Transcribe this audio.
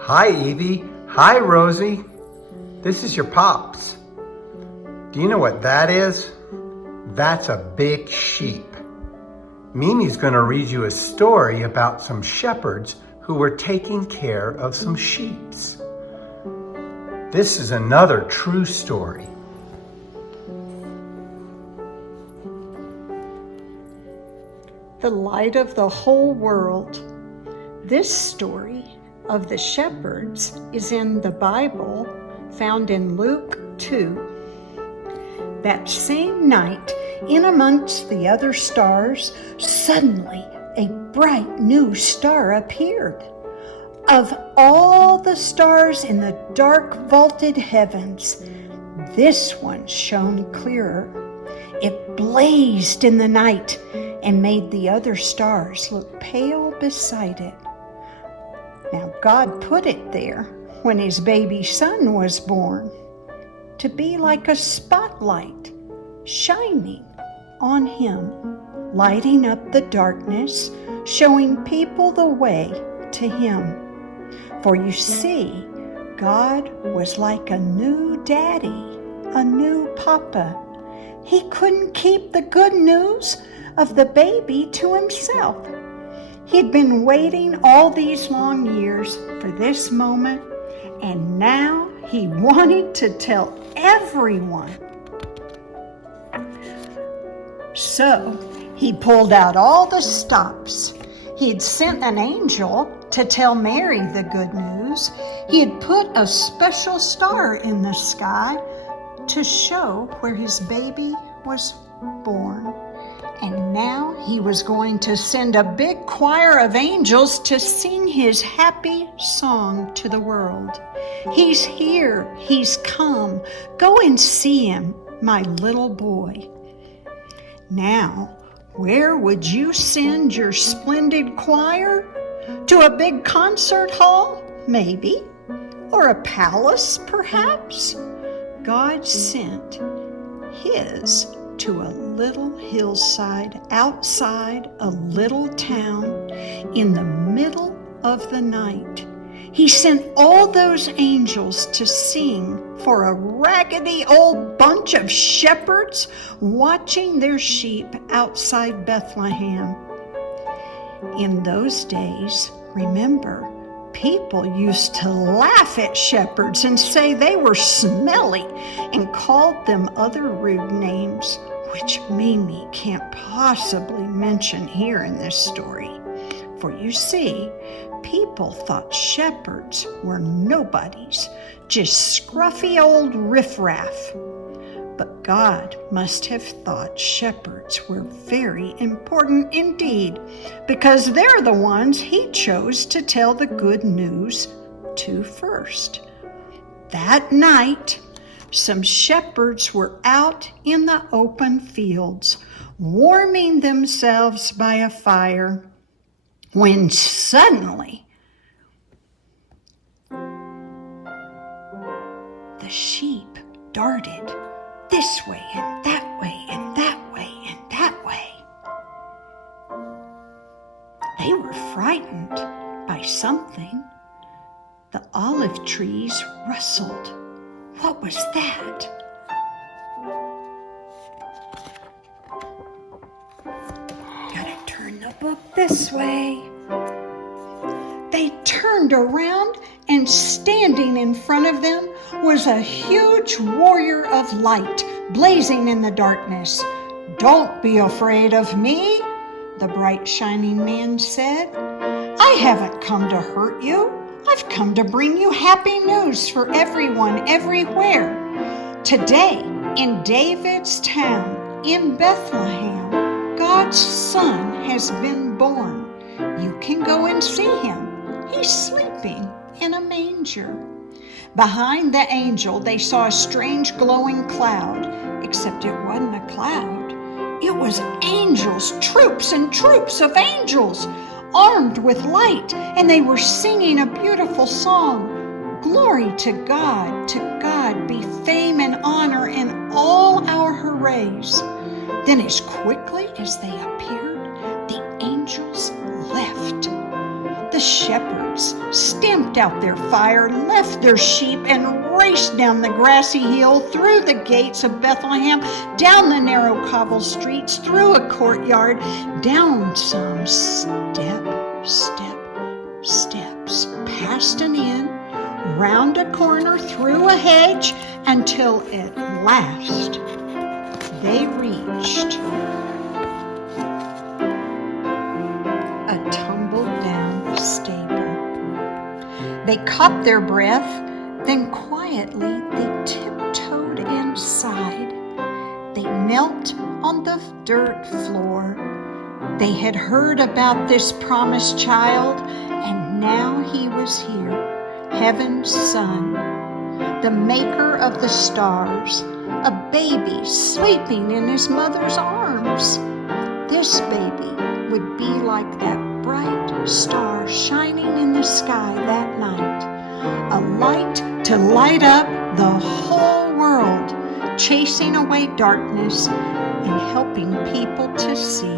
Hi, Evie. Hi, Rosie. This is your Pops. Do you know what that is? That's a big sheep. Mimi's going to read you a story about some shepherds who were taking care of some sheeps. This is another true story. The light of the whole world. This story of the shepherds is in the Bible, found in Luke 2. That same night, in amongst the other stars, suddenly a bright new star appeared. Of all the stars in the dark vaulted heavens, this one shone clearer. It blazed in the night and made the other stars look pale beside it. Now God put it there when his baby son was born, to be like a spotlight shining on him, lighting up the darkness, showing people the way to him. For you see, God was like a new daddy, a new papa. He couldn't keep the good news of the baby to himself. He'd been waiting all these long years for this moment, and now he wanted to tell everyone. So he pulled out all the stops. He'd sent an angel to tell Mary the good news. He had put a special star in the sky to show where his baby was born. And now he was going to send a big choir of angels to sing his happy song to the world. He's here, he's come. Go and see him, my little boy. Now, where would you send your splendid choir? To a big concert hall, maybe, or a palace, perhaps? God sent his to a little hillside outside a little town in the middle of the night. He sent all those angels to sing for a raggedy old bunch of shepherds watching their sheep outside Bethlehem. In those days, remember, people used to laugh at shepherds and say they were smelly and called them other rude names, which Mimi can't possibly mention here in this story. For you see, people thought shepherds were nobodies, just scruffy old riffraff. But God must have thought shepherds were very important indeed, because they're the ones he chose to tell the good news to first. That night, some shepherds were out in the open fields, warming themselves by a fire, when suddenly the sheep darted this way and that way and that way and that way. They were frightened by something. The olive trees rustled. What was that? Gotta turn the book this way. They turned around, and standing in front of them was a huge warrior of light blazing in the darkness. "Don't be afraid of me," the bright shining man said. "I haven't come to hurt you. I've come to bring you happy news for everyone everywhere. Today, in David's town, in Bethlehem, God's Son has been born. You can go and see him. He's sleeping in a manger." Behind the angel, they saw a strange glowing cloud, except it wasn't a cloud. It was angels, troops and troops of angels, armed with light, and they were singing a beautiful song. "Glory to God be fame and honor and all our hoorays." Then as quickly as they appeared, the angels left. The The shepherds stamped out their fire, left their sheep, and raced down the grassy hill, through the gates of Bethlehem, down the narrow cobble streets, through a courtyard, down some steps, past an inn, round a corner, through a hedge, until at last they reached a tumble-down stable. They caught their breath, then quietly they tiptoed inside. They knelt on the dirt floor. They had heard about this promised child, and now he was here, Heaven's Son, the maker of the stars, a baby sleeping in his mother's arms. This baby would be like that bright star shining in the sky that night, a light to light up the whole world, chasing away darkness and helping people to see.